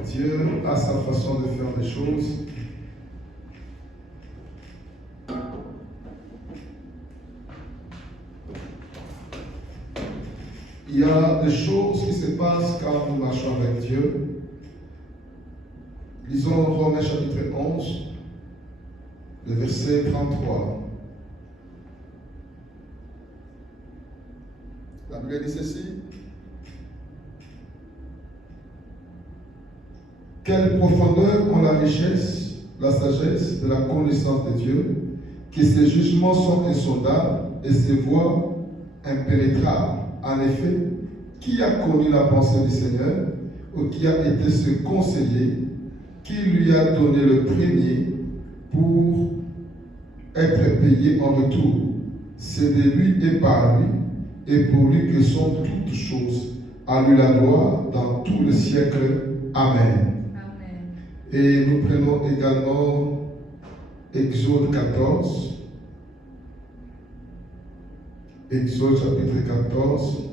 Dieu a sa façon de faire les choses. Il y a des choses qui se passent quand nous marchons avec Dieu. Lisons Romains chapitre 11, le verset 33. La Bible dit ceci. Quelle profondeur ont la richesse, la sagesse de la connaissance de Dieu, que ses jugements sont insondables et ses voies impénétrables. En effet, qui a connu la pensée du Seigneur, ou qui a été ce conseiller, qui lui a donné le premier pour être payé en retour? C'est de lui et par lui, et pour lui que sont toutes choses. À lui la gloire dans tous les siècles. Amen. Et nous prenons également Exode 14. Exode chapitre 14,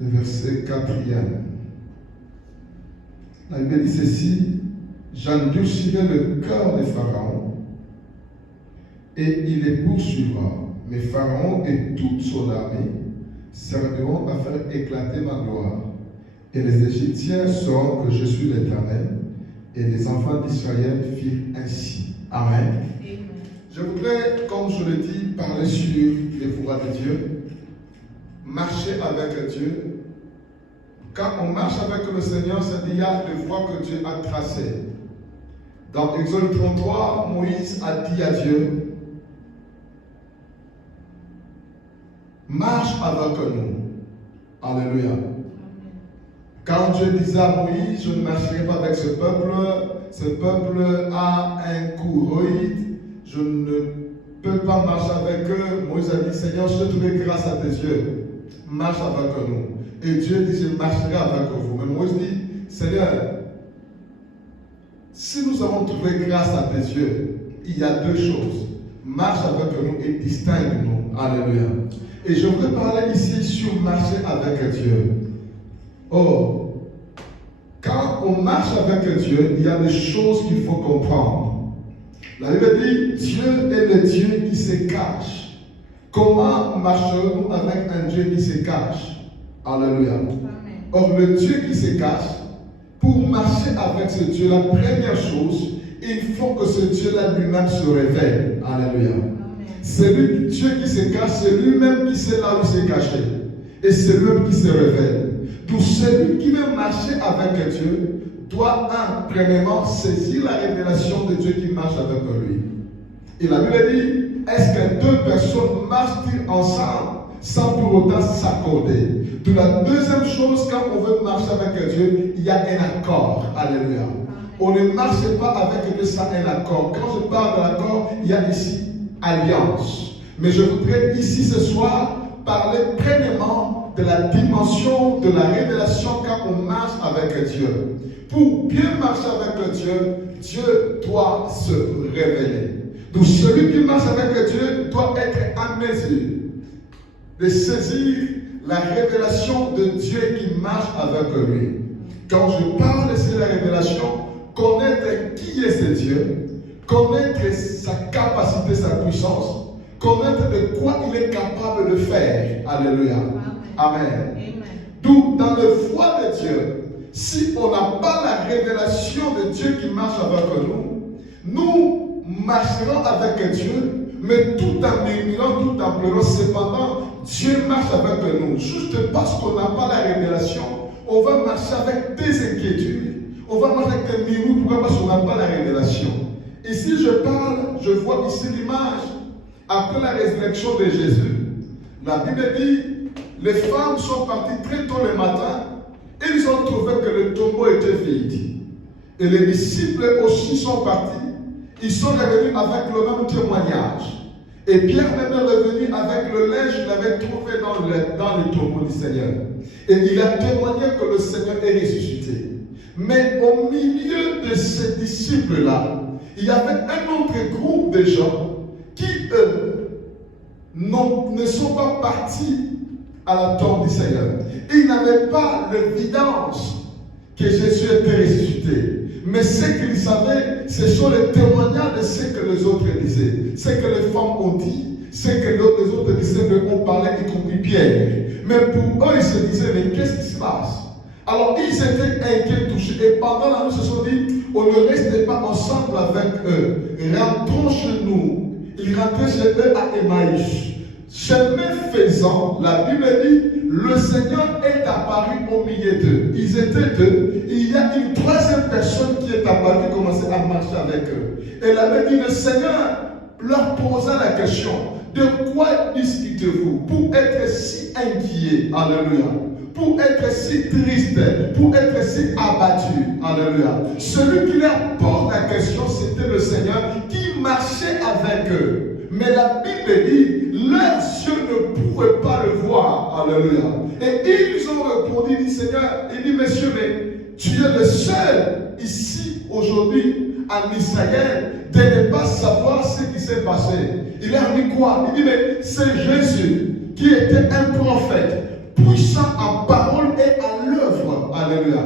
le verset 4e. La Bible dit ceci: j'endurcirai le cœur de Pharaon et il les poursuivra. Mais Pharaon et toute son armée serviront à faire éclater ma gloire. Et les Égyptiens sauront que je suis l'Éternel. Et les enfants d'Israël firent ainsi. Amen. Je voudrais, comme je le dis, parler sur les voies de Dieu, marcher avec Dieu. Quand on marche avec le Seigneur, c'est qu'il y a des voies que Dieu a tracées. Dans Exode 33, Moïse a dit à Dieu: marche avec nous. Alléluia. Quand Dieu disait à Moïse: je ne marcherai pas avec ce peuple a un courroïde, je ne peux pas marcher avec eux. Moïse a dit: Seigneur, je te trouve grâce à tes yeux, marche avec nous. Et Dieu dit: je marcherai avec vous. Mais Moïse dit: Seigneur, si nous avons trouvé grâce à tes yeux, il y a deux choses: marche avec nous et distingue-nous. Alléluia. Et je voudrais parler ici sur marcher avec Dieu. Oh, quand on marche avec Dieu, il y a des choses qu'il faut comprendre. La Bible dit: Dieu est le Dieu qui se cache. Comment marcherons-nous avec un Dieu qui se cache? Alléluia. Amen. Or, le Dieu qui se cache, pour marcher avec ce Dieu, la première chose, il faut que ce Dieu-là lui-même se révèle. Alléluia. Amen. C'est lui, Dieu qui se cache, c'est lui-même qui sait là où il s'est caché. Et c'est lui-même qui se révèle. Donc celui qui veut marcher avec Dieu doit premièrement saisir la révélation de Dieu qui marche avec lui. Et la Bible dit: est-ce que deux personnes marchent-ils ensemble sans pour autant s'accorder? Donc la deuxième chose, quand on veut marcher avec Dieu, il y a un accord. Alléluia. On ne marche pas avec Dieu sans un accord. Quand je parle de l'accord, il y a ici alliance. Mais je voudrais ici ce soir parler premièrement de la dimension de la révélation quand on marche avec Dieu. Pour bien marcher avec Dieu, Dieu doit se révéler. Donc celui qui marche avec Dieu doit être en mesure de saisir la révélation de Dieu qui marche avec lui. Quand je parle de la révélation, connaître qui est ce Dieu, connaître sa capacité, sa puissance, connaître de quoi il est capable de faire. Alléluia. Amen. Donc, dans le foi de Dieu, si on n'a pas la révélation de Dieu qui marche avec nous, nous marcherons avec Dieu, mais tout en murmurant, tout en pleurant. Cependant, Dieu marche avec nous. Juste parce qu'on n'a pas la révélation, on va marcher avec des inquiétudes. On va marcher avec des murmures. Pourquoi? Parce qu'on n'a pas la révélation. Et si je parle, je vois ici l'image après la résurrection de Jésus. La Bible dit: les femmes sont parties très tôt le matin et ils ont trouvé que le tombeau était vide. Et les disciples aussi sont partis. Ils sont revenus avec le même témoignage. Et Pierre même est revenu avec le linge qu'il avait trouvé dans le tombeau du Seigneur. Et il a témoigné que le Seigneur est ressuscité. Mais au milieu de ces disciples-là, il y avait un autre groupe de gens qui, eux, ne sont pas partis à la tombe du Seigneur. Et ils n'avaient n'avaient pas l'évidence que Jésus était ressuscité. Mais ce qu'ils savaient, ce sont les témoignages de ce que les autres disaient. Ce que les femmes ont dit, ce que les autres disaient, on parlait, y compris Pierre. Mais pour eux, ils se disaient, mais qu'est-ce qui se passe? Alors ils étaient inquiets, touchés. Et pendant la nuit, ils se sont dit, on ne restait pas ensemble avec eux. Rentrons chez nous. Ils rentraient chez eux à Emmaüs. Chemin faisant, la Bible dit, le Seigneur est apparu au milieu d'eux. Ils étaient deux. Il y a une troisième personne qui est apparue, qui commençait à marcher avec eux. Et la Bible dit, le Seigneur leur posa la question, de quoi discutez-vous pour être si inquiet? Alléluia. Pour être si triste, pour être si abattu. Alléluia. Celui qui leur pose la question, c'était le Seigneur qui marchait avec eux. Mais la Bible dit, leurs yeux ne pouvaient pas le voir. Alléluia. Et ils ont répondu, dit Seigneur, il dit, monsieur, mais tu es le seul ici aujourd'hui en Israël de ne pas savoir ce qui s'est passé. Il leur dit quoi? Il dit, mais c'est Jésus qui était un prophète, puissant en parole et en l'œuvre. Alléluia.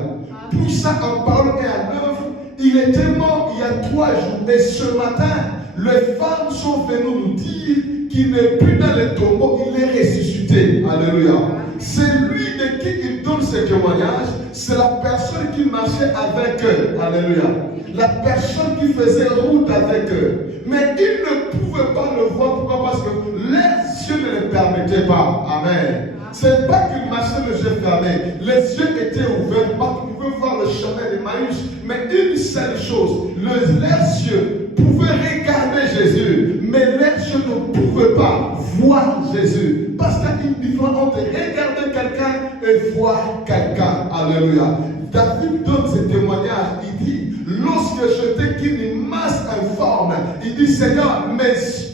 Puissant en parole et en œuvre. Il était mort il y a 3 jours. Et ce matin, les femmes sont venues nous dire qu'il n'est plus dans le tombeau, il est ressuscité. Alléluia. C'est lui de qui il donne ce témoignage. C'est la personne qui marchait avec eux. Alléluia. La personne qui faisait route avec eux. Mais ils ne pouvaient pas le voir. Pourquoi? Parce que leurs yeux ne le permettaient pas. Amen. Ce n'est pas qu'ils marchaient les yeux fermés. Les yeux étaient ouverts. Pas qu'ils pouvaient voir le chemin d'Emmaüs. Mais une seule chose. Leurs yeux pouvaient regarder Jésus. Mais leurs yeux ne pouvaient pas voir Jésus. Parce qu'il y a une différence entre regarder quelqu'un et voir quelqu'un. Alléluia. David donne ce témoignage. Il dit, lorsque j'étais qu'une masse informe, il dit, Seigneur,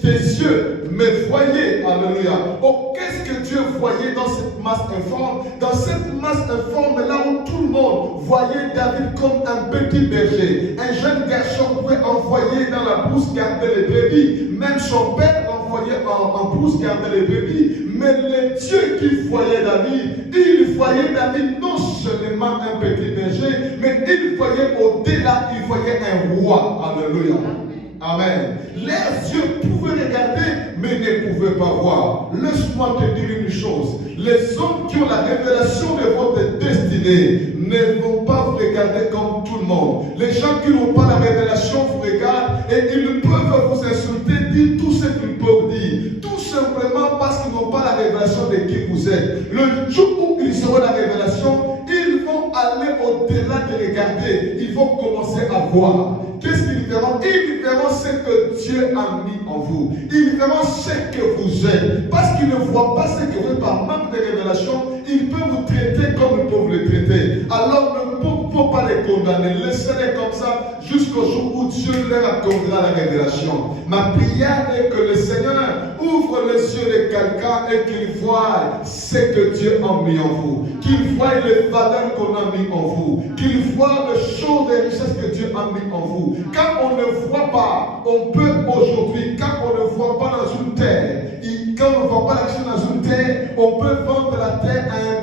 tes yeux me voyaient. Alléluia. Oh, qu'est-ce que Dieu voyait dans cette masse informe? Dans cette masse informe, là où tout le monde voyait David comme un petit berger. Un jeune garçon pouvait envoyer dans la brousse garder les brebis. Même son père envoyait en brousse garder les brebis. Mais le Dieu qui voyait David, il voyait David non seulement un petit berger, mais il voyait au-delà, il voyait un roi. Alléluia. Amen. Les yeux pouvaient regarder, mais ne pouvaient pas voir. Laisse-moi te dire une chose. Les hommes qui ont la révélation de votre destinée ne vont pas vous regarder comme tout le monde. Les gens qui n'ont pas la révélation vous regardent et ils peuvent vous insulter, dire tout ce qu'ils peuvent dire. Tout simplement parce qu'ils n'ont pas la révélation de qui vous êtes. Le jour où ils auront la révélation, ils vont aller au-delà de regarder. Ils vont commencer à voir. Qu'est-ce qu'ils verront? Ils verront ce que Dieu a mis en vous. Ils verront ce que vous êtes. Parce qu'ils ne voient pas ce que vous êtes par manque de révélation, ils peuvent vous traiter comme ils peuvent les traiter. Alors ne faut pas les condamner. Laissez-les comme ça jusqu'au jour où Dieu leur accordera la révélation. Ma prière est que le Seigneur ouvre les yeux de quelqu'un et qu'il voie ce que Dieu a mis en vous. Qu'il voie les valeurs qu'on a mis en vous. Qu'il voie les choses, les richesses que Dieu a mis en vous. Quand on ne voit pas, on peut aujourd'hui, quand on ne voit pas dans une terre, quand on ne voit pas la richesse dans une terre, on peut vendre la terre à un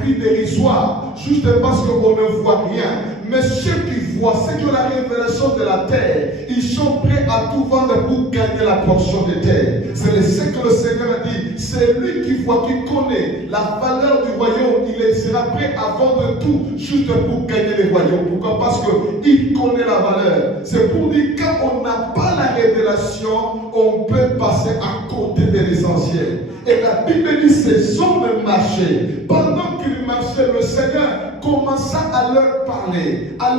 prix dérisoire, juste parce qu'on ne voit rien. Mais ceux qui voient, ceux qui ont la révélation de la terre, ils sont prêts à tout vendre pour gagner la portion de terre. C'est ce que le Seigneur a dit. C'est lui qui voit, qui connaît la valeur du royaume. Il sera prêt à vendre tout juste pour gagner le royaume. Pourquoi? Parce qu'il connaît la valeur. C'est pour dire quand on n'a pas la révélation, on peut passer à côté de l'essentiel. Et la Bible dit ces hommes marchaient. Pendant qu'ils marchaient, le Seigneur commença à leur parler, à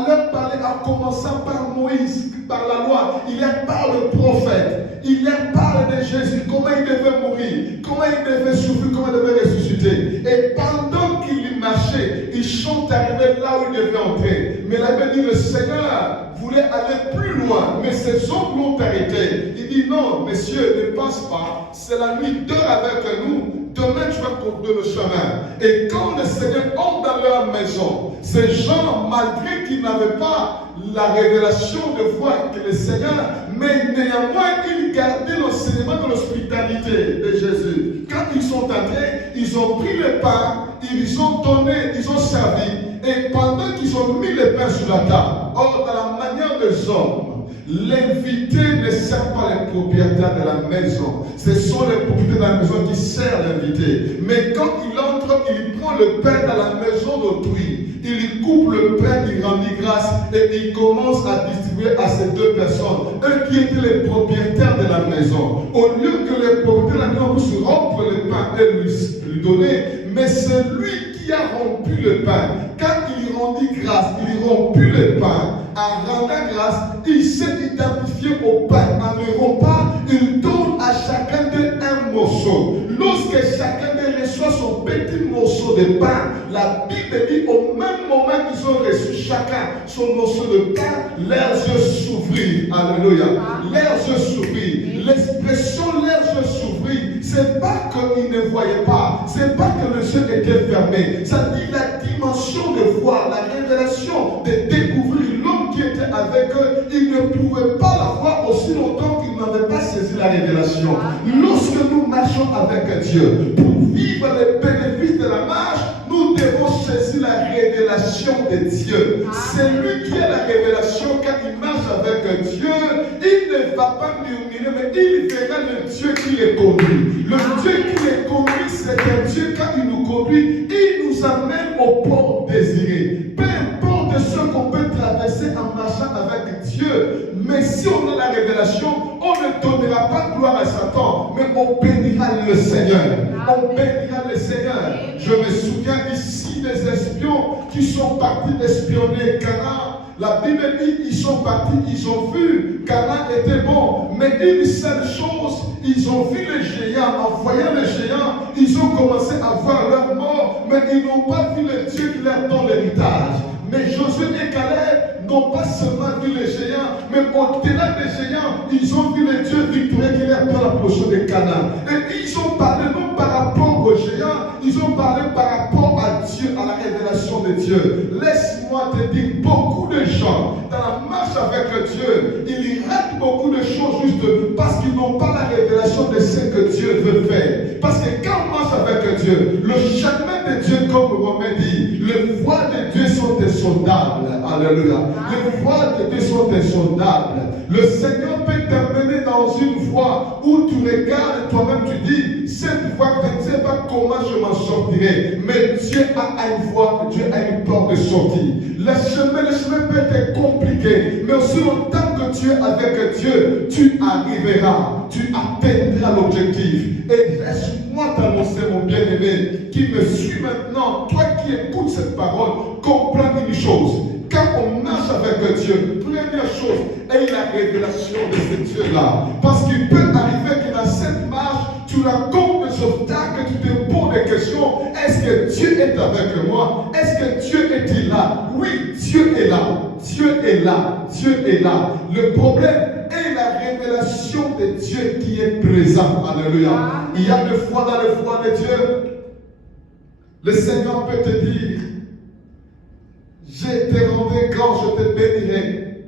commencer par Moïse, par la loi. Il leur parle le prophète, il leur parle de Jésus, comment il devait mourir, comment il devait souffrir, comment il devait ressusciter. Et pendant qu'ils marchaient, ils sont arrivés là où ils devaient entrer. Mais la Bible dit le Seigneur voulait aller plus loin, mais ces hommes l'ont arrêté. Il dit non, messieurs, ne passe pas, c'est la nuit, dors avec nous. Demain, tu vas continuer le chemin. Et quand le Seigneur entre dans leur maison, ces gens, malgré qu'ils n'avaient pas la révélation de voir que le Seigneur, mais néanmoins, ils gardaient l'enseignement de l'hospitalité de Jésus. Quand ils sont entrés, ils ont pris le pain, ils ont donné, ils ont servi. Et pendant qu'ils ont mis le pain sur la table, or, dans la manière des hommes, l'invité ne sert pas les propriétaires de la maison. Ce sont les propriétaires de la maison qui servent l'invité. Mais quand il entre, il prend le pain dans la maison d'autrui. Il coupe le pain, il rendit grâce et il commence à distribuer à ces deux personnes. Eux qui étaient les propriétaires de la maison. Au lieu que les propriétaires de la maison puissent rompre le pain et lui donner, mais c'est lui qui a rompu le pain. Quand il rendit grâce, il romput le pain. En rendant grâce, il s'est identifié au pain. En ne rompant, il donne à chacun d'eux un morceau. Lorsque chacun d'eux reçoit son petit morceau de pain, la Bible dit au même moment qu'ils ont reçu chacun son morceau de pain, leurs yeux s'ouvrirent. Alléluia. Leurs yeux s'ouvrirent. L'expression leurs yeux s'ouvrirent, c'est pas qu'ils ne voyaient pas, c'est pas que les yeux étaient fermés. Ça dit la dimension de voir, la révélation de découvrir l'homme qui était avec eux. Ils ne pouvaient pas la voir aussi longtemps qu'ils n'avaient pas saisi la révélation. Lorsque nous marchons avec Dieu, pour vivre les bénéfices de la marche, nous devons saisir la révélation de Dieu. C'est lui qui a la révélation. Quand il marche avec Dieu, il ne va pas murmurer, mais il verra le Dieu qui les conduit. Le Dieu qui les conduit, c'est un Dieu, quand il nous conduit, il nous amène au port désiré. Peu importe ce qu'on peut traverser en marchant avec Dieu, mais si on a la révélation, on ne donnera pas gloire à Satan, mais on bénira le Seigneur. On bénira le Seigneur. Je me souviens ici des espions qui sont partis espionner Canaan. La Bible dit ils sont partis, ils ont vu Canaan était bon, mais une seule chose, ils ont vu les géants. En voyant les géants, ils ont commencé à voir leur mort, mais ils n'ont pas vu le Dieu qui leur donne l'héritage. Mais Josué et Caleb n'ont pas seulement vu les géants, mais au-delà des géants, ils ont vu le Dieu victorieux qui leur donne la portion de Canaan. Et ils ont parlé non par rapport aux géants, ils ont parlé par rapport à Dieu, à la révélation de Dieu. Laisse-moi te dire, beaucoup de gens, dans la marche avec Dieu, ils ratent beaucoup de choses juste parce qu'ils n'ont pas la révélation de ce que Dieu veut faire. Parce que quand on marche avec Dieu, le chemin de Dieu, comme Romain dit, les voies de Dieu sont insondables. Alléluia. Les voies de Dieu sont insondables. Le Seigneur peut t'amener dans une voie où tu regardes toi-même, tu dis, cette voie, je ne sais pas comment je m'en sortirai. Mais Dieu a une voie, Dieu a une porte de sortie. Le chemin peut être compliqué, mais aussi longtemps que tu es avec Dieu, tu arriveras, tu atteindras l'objectif. Et laisse-moi t'annoncer, mon bien-aimé, qui me suit maintenant, toi qui écoutes cette parole, comprends une chose. Quand on marche avec Dieu, première chose, aie la révélation de ce Dieu-là. Parce qu'il peut arriver que dans cette marche, tu rencontres des obstacles, tu te poses des questions. Est-ce que Dieu est avec moi? Est-ce que Dieu est là? Oui, Dieu est là. Dieu est là. Dieu est là. Le problème est la révélation de Dieu qui est présent. Alléluia. Il y a des fois dans les voies de Dieu, le Seigneur peut te dire, je te rendrai quand je te bénirai.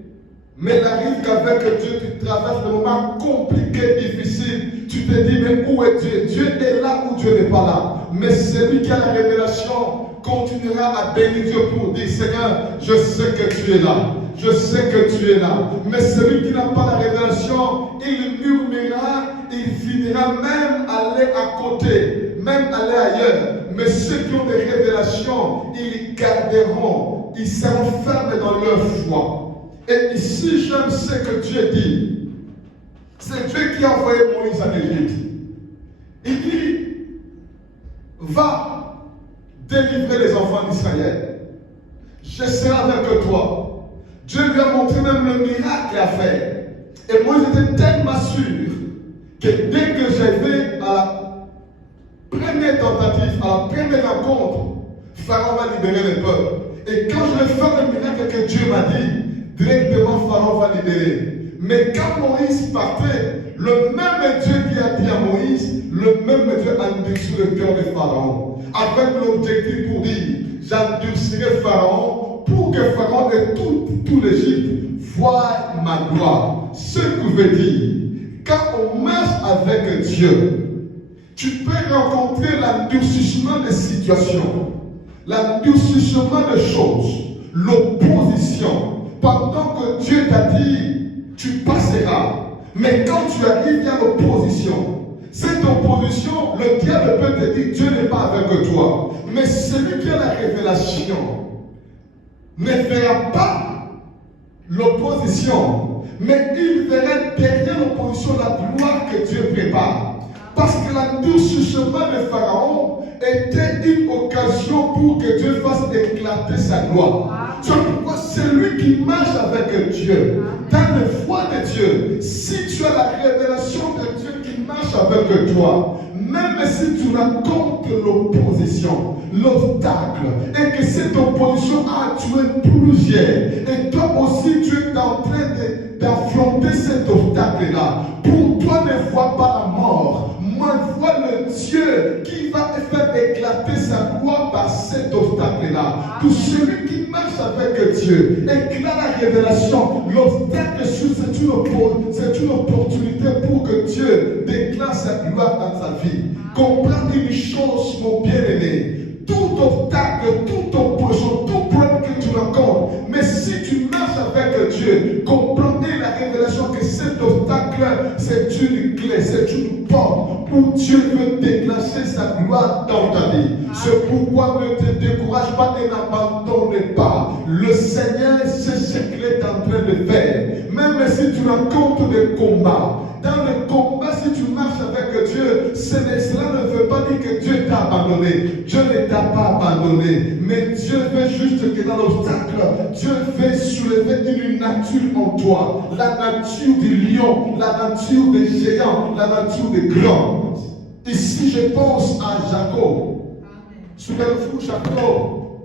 Mais il arrive qu'avec Dieu, tu traverses des moments compliqués, difficiles. Tu te dis, mais où est Dieu? Dieu est là ou Dieu n'est pas là. Mais celui qui a la révélation continuera à bénir Dieu pour dire, Seigneur, je sais que tu es là. Je sais que tu es là. Mais celui qui n'a pas la révélation, il murmurera, il finira même aller à côté, même aller ailleurs. Mais ceux qui ont des révélations, ils garderont, ils seront fermes dans leur foi. Et ici, j'aime ce que Dieu dit. C'est Dieu qui a envoyé Moïse en Égypte. Il dit, va délivrer les enfants d'Israël. Je serai avec toi. Dieu lui a montré même le miracle à faire. Et Moïse était tellement sûr que dès que j'avais à la première tentative, à la première rencontre, Pharaon va libérer le peuple. Et quand je vais faire le miracle que Dieu m'a dit, directement Pharaon va libérer. Mais quand Moïse partait, le même Dieu qui a dit à Moïse, le même Dieu a endurci le cœur de Pharaon. Avec l'objectif pour dire, j'endurcirai Pharaon pour que Pharaon et tout l'Égypte voient ma gloire. Ce que veut dire, quand on marche avec Dieu, tu peux rencontrer l'endurcissement des situations, l'endurcissement des choses, l'opposition. Pendant que Dieu t'a dit, tu passeras. Mais quand tu arrives, il y a l'opposition. Cette opposition, le diable peut te dire, Dieu n'est pas avec toi. Mais celui qui a la révélation ne verra pas l'opposition, mais il verra derrière l'opposition la gloire que Dieu prépare. Parce que l'endurcissement de Pharaon était une occasion pour que Dieu fasse éclater sa gloire. C'est pourquoi celui qui marche avec Dieu, dans le foi de Dieu, si tu as la révélation de Dieu qui marche avec toi, même si tu rencontres l'opposition, l'obstacle, et que cette opposition a tué plusieurs, et toi aussi tu es en train d'affronter cet obstacle-là, pour toi ne vois pas la mort, vois le Dieu qui va faire éclater sa gloire par cet obstacle-là. Pour celui qui marche avec Dieu, éclate la révélation. L'obstacle, c'est une opportunité pour que Dieu déclare sa gloire dans sa vie. Comprends une chose, mon bien-aimé. Tout obstacle, toute opposition, tout problème que tu rencontres, mais si tu marches avec Dieu, comprends la révélation que cet obstacle, c'est une clé, c'est une porte où Dieu veut déclencher sa gloire dans ta vie. C'est pourquoi ne te décourage pas et n'abandonne pas. Le Seigneur, c'est ce qu'il est en train de faire. Même si tu rencontres des combats, dans le combat, si tu marches avec Dieu, cela ne veut pas dire que Dieu t'a abandonné. Dieu ne t'a pas abandonné. Mais Dieu veut juste que dans l'obstacle, Dieu veut soulever une nature en toi. La nature du lion, la nature des géants, la nature des grands. Ici, je pense à Jacob. Souvenez-vous, Jacob,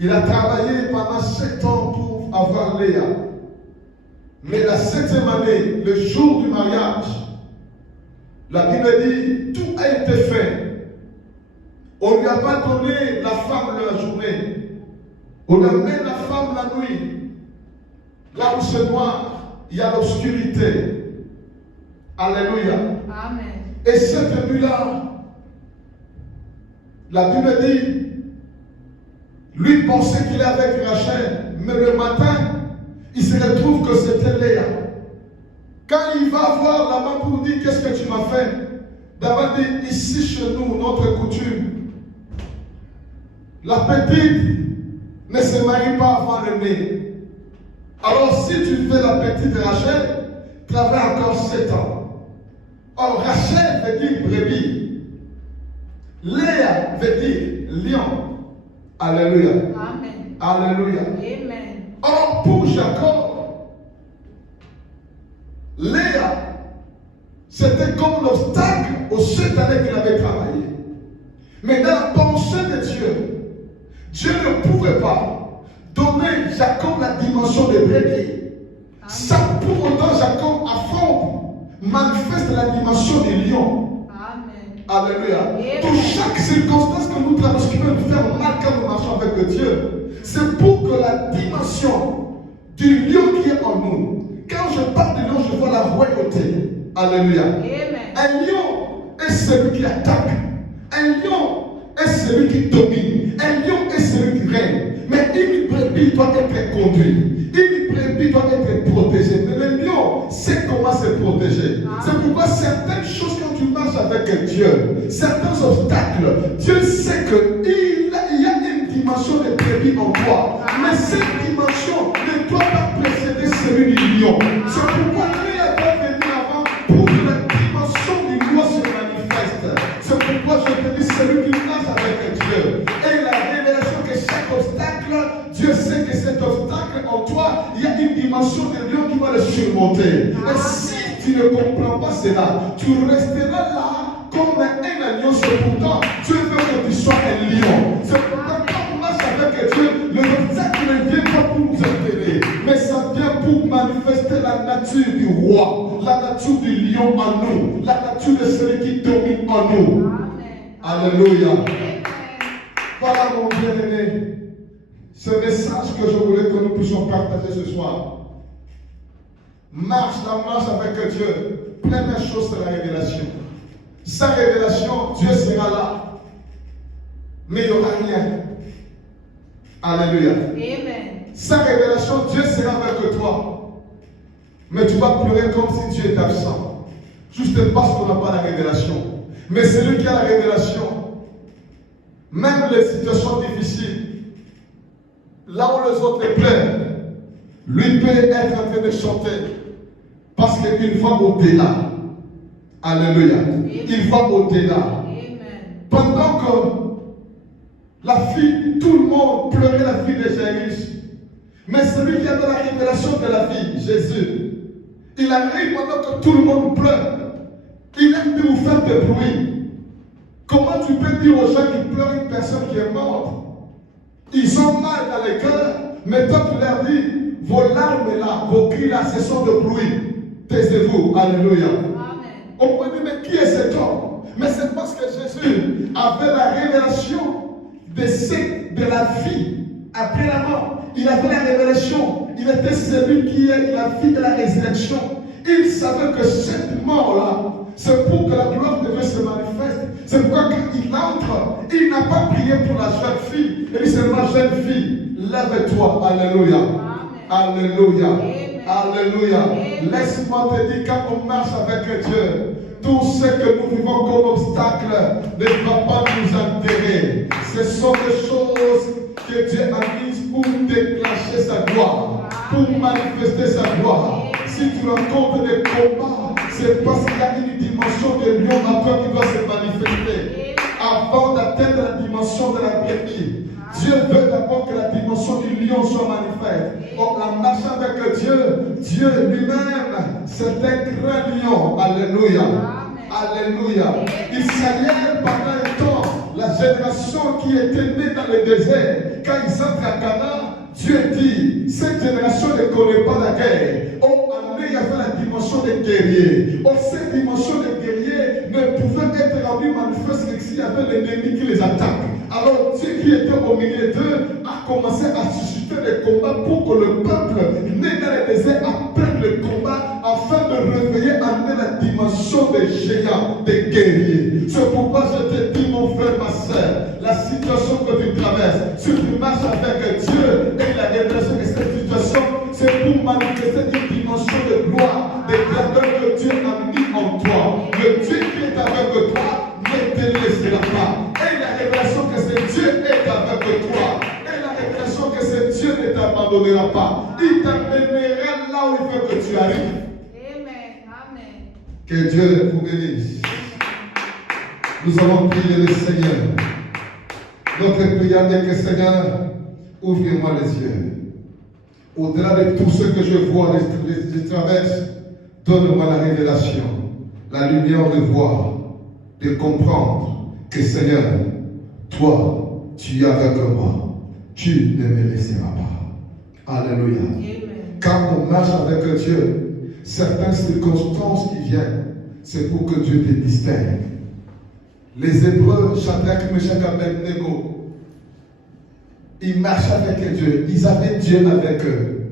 il a travaillé pendant 7 ans pour avoir Léa. Mais la 7e année, le jour du mariage, la Bible dit, tout a été fait. On ne lui a pas donné la femme la journée. On lui a donné la femme la nuit. Là où c'est noir, il y a l'obscurité. Alléluia. Amen. Et cette nuit-là, la Bible dit, lui pensait qu'il est avec Rachel, mais le matin, il se retrouve que c'était Léa. Quand il va voir là-bas pour dire qu'est-ce que tu m'as fait, d'abord dit ici chez nous, notre coutume, la petite ne se marie pas avant l'aîné. Alors si tu fais la petite Rachel, tu avais encore 7 ans. Or Rachel veut dire brebis. Léa veut dire lion. Alléluia. Amen. Alléluia. Amen. Or, pour Jacob, Léa, c'était comme l'obstacle aux 7 années qu'il avait travaillé. Mais dans la pensée de Dieu, Dieu ne pouvait pas donner Jacob la dimension de brebis. Sans pour autant Jacob affronte, manifeste la dimension du lion. Amen. Alléluia. Dans chaque circonstance que nous traversons, qui peut nous faire mal quand nous marchons avec Dieu, c'est pour que la dimension du lion qui est en nous, quand je parle de lion, je vois la royauté. Alléluia. Amen. Un lion est celui qui attaque. Un lion est celui qui domine. Un lion est celui qui règne. Mais une brebis doit être conduite. Une brebis doit être protégée. Mais le lion sait comment se protéger. C'est pourquoi certaines choses, quand tu marches avec Dieu, certains obstacles, Dieu sait qu'il y a une dimension de brebis en toi. Mais cette dimension ne doit pas précéder celui du lion. C'est pourquoi Léa doit venir avant pour que la dimension du lion se manifeste. C'est pourquoi je te dis, celui qui marche avec Dieu et la révélation que chaque obstacle, Dieu sait que cet obstacle en toi, il y a une dimension de lion qui va le surmonter. Et si tu ne comprends pas cela, tu resteras là comme un agneau. C'est pourtant Dieu veut que tu sois un lion. C'est pourquoi quand tu marches avec Dieu, le obstacle ne vient pas pour nous enterrer, mais ça vient pour manifester la nature du roi, la nature du lion en nous, la nature de celui qui domine en nous. Alléluia. Voilà mon bien-aimé, ce message que je voulais que nous puissions partager ce soir. Marche avec Dieu. Première chose, c'est la révélation. Sans révélation, Dieu sera là. Mais il n'y aura rien. Alléluia. Amen. Sans révélation, Dieu sera avec toi. Mais tu vas pleurer comme si Dieu est absent. Juste parce qu'on n'a pas la révélation. Mais celui qui a la révélation, même les situations difficiles, là où les autres pleurent, lui peut être en train de chanter. Parce qu'il va au-delà. Alléluia. Il va au-delà. Pendant que la fille, tout le monde pleurait la fille de Jairus. Mais celui qui avait la révélation de la vie, Jésus, il arrive pendant que tout le monde pleure. Il aime de vous faire des bruits. Comment tu peux dire aux gens qui pleurent une personne qui est morte? Ils ont mal dans les cœurs, mais toi tu leur dis, vos larmes là, vos cris là, ce sont de bruit. Taisez-vous. Alléluia. Amen. On peut dire, mais qui est cet homme? Mais c'est parce que Jésus avait la révélation de la vie après la mort. Il avait la révélation. Il était celui qui est la vie de la résurrection. Il savait que cette mort-là, c'est pour que la gloire de Dieu se manifeste. C'est pourquoi quand il entre, il n'a pas prié pour la jeune fille. Il dit seulement, jeune fille, lève-toi. Alléluia. Amen. Alléluia. Amen. Alléluia. Amen. Laisse-moi te dire, quand on marche avec Dieu, tout ce que nous vivons comme obstacle ne va pas nous enterrer. Ce sont des choses que Dieu a mises pour déclencher sa gloire, pour manifester sa gloire. Si tu rencontres des combats, c'est parce qu'il y a une dimension de lion en toi qui doit se manifester. Avant d'atteindre la dimension de la brebis, Dieu veut d'abord que la dimension du lion soit manifeste. Donc la marche avec Dieu, Dieu lui-même, c'est un grand lion. Alléluia. Alléluia. Israël, pendant un temps, la génération qui était née dans le désert, quand ils entrent à Canaan, Dieu dit, cette génération ne connaît pas la guerre. Oh, en eux, il y avait la dimension des guerriers. Oh, cette dimension des guerriers ne pouvait être rendue manifeste que s'il y avait l'ennemi qui les attaque. Alors, Dieu qui était au milieu d'eux a commencé à susciter des combats pour que le peuple né dans le désert apprenne le combat afin de réveiller en eux la dimension des géants, des guerriers. C'est pourquoi je te dis, mon frère, ma soeur, la situation que tu traverses, si tu marches avec Dieu et la révélation de cette situation, c'est pour manifester une dimension de gloire, de grandeur que Dieu a mis en toi. Le Dieu qui est avec toi ne te laissera pas. Et la révélation que ce Dieu est avec toi, et la révélation que ce Dieu ne t'abandonnera pas, il t'amènera là où il veut que tu arrives. Amen. Amen. Que Dieu vous bénisse. Nous avons prié le Seigneur. Notre prière est que Seigneur, ouvre-moi les yeux. Au-delà de tout ce que je vois, je traverse, donne-moi la révélation, la lumière de voir, de comprendre que Seigneur, toi, tu es avec moi. Tu ne me laisseras pas. Alléluia. Amen. Quand on marche avec Dieu, certaines circonstances qui viennent, c'est pour que Dieu te distingue. Les Hébreux, Shadrach, Meshach, Abednego, ils marchaient avec Dieu. Ils avaient Dieu avec eux.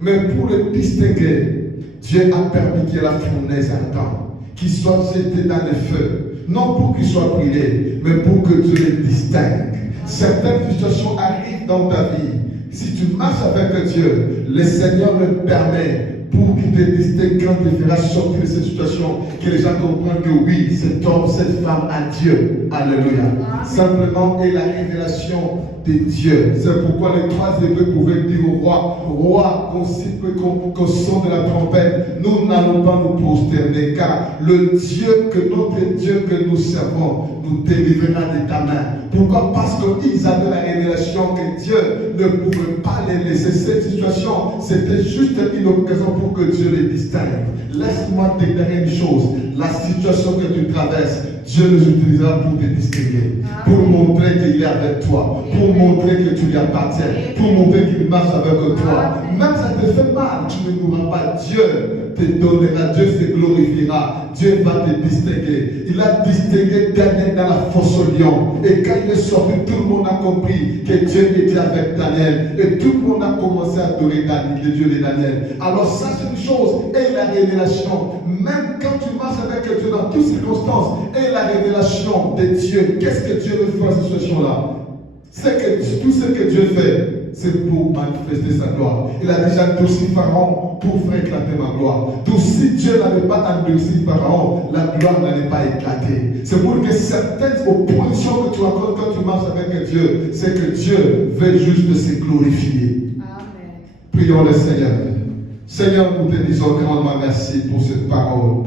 Mais pour le distinguer, Dieu a permis qu'il y ait la fournaise ardente, qu'il soit jeté dans le feu. Non pour qu'il soit brûlé, mais pour que Dieu le distingue. Certaines situations arrivent dans ta vie. Si tu marches avec Dieu, le Seigneur le permet pour qu'il te distingue quand il fera sortir de cette situation, que les gens comprennent que oui, cet homme, cette femme a Dieu. Alléluia. Simplement, et la révélation de Dieu. C'est pourquoi les trois Hébreux pouvaient dire au roi, roi, qu'on sonne de la trompette, nous n'allons pas nous prosterner, car le Dieu que notre Dieu que nous servons nous délivrera de ta main. Pourquoi? Parce qu'ils avaient la révélation que Dieu ne pouvait pas les laisser. Cette situation, c'était juste une occasion pour que Dieu les distingue. Laisse-moi te dire une chose. La situation que tu traverses Dieu les utilisera pour te distinguer, pour montrer qu'il est avec toi, pour montrer que tu lui appartiens, pour montrer qu'il marche avec toi. Même ça te fait mal, tu ne mourras pas. Dieu te donnera, Dieu se glorifiera, Dieu va te distinguer. Il a distingué Daniel dans la fosse au lion. Et quand il est sorti, tout le monde a compris que Dieu était avec Daniel. Et tout le monde a commencé à adorer Daniel, le Dieu de Daniel. Alors ça c'est une chose, et la révélation. Même quand tu marches avec Dieu dans toutes circonstances, et la révélation de Dieu, qu'est-ce que Dieu veut faire dans cette situation-là? C'est que tout ce que Dieu fait, c'est pour manifester sa gloire. Il a déjà endurci Pharaon pour faire éclater ma gloire. Donc si Dieu n'avait pas endurci Pharaon, la gloire n'allait pas éclater. C'est pour que certaines oppositions que tu accordes quand tu marches avec Dieu, c'est que Dieu veut juste se glorifier. Amen. Prions le Seigneur. Seigneur, nous te disons grandement merci pour cette parole.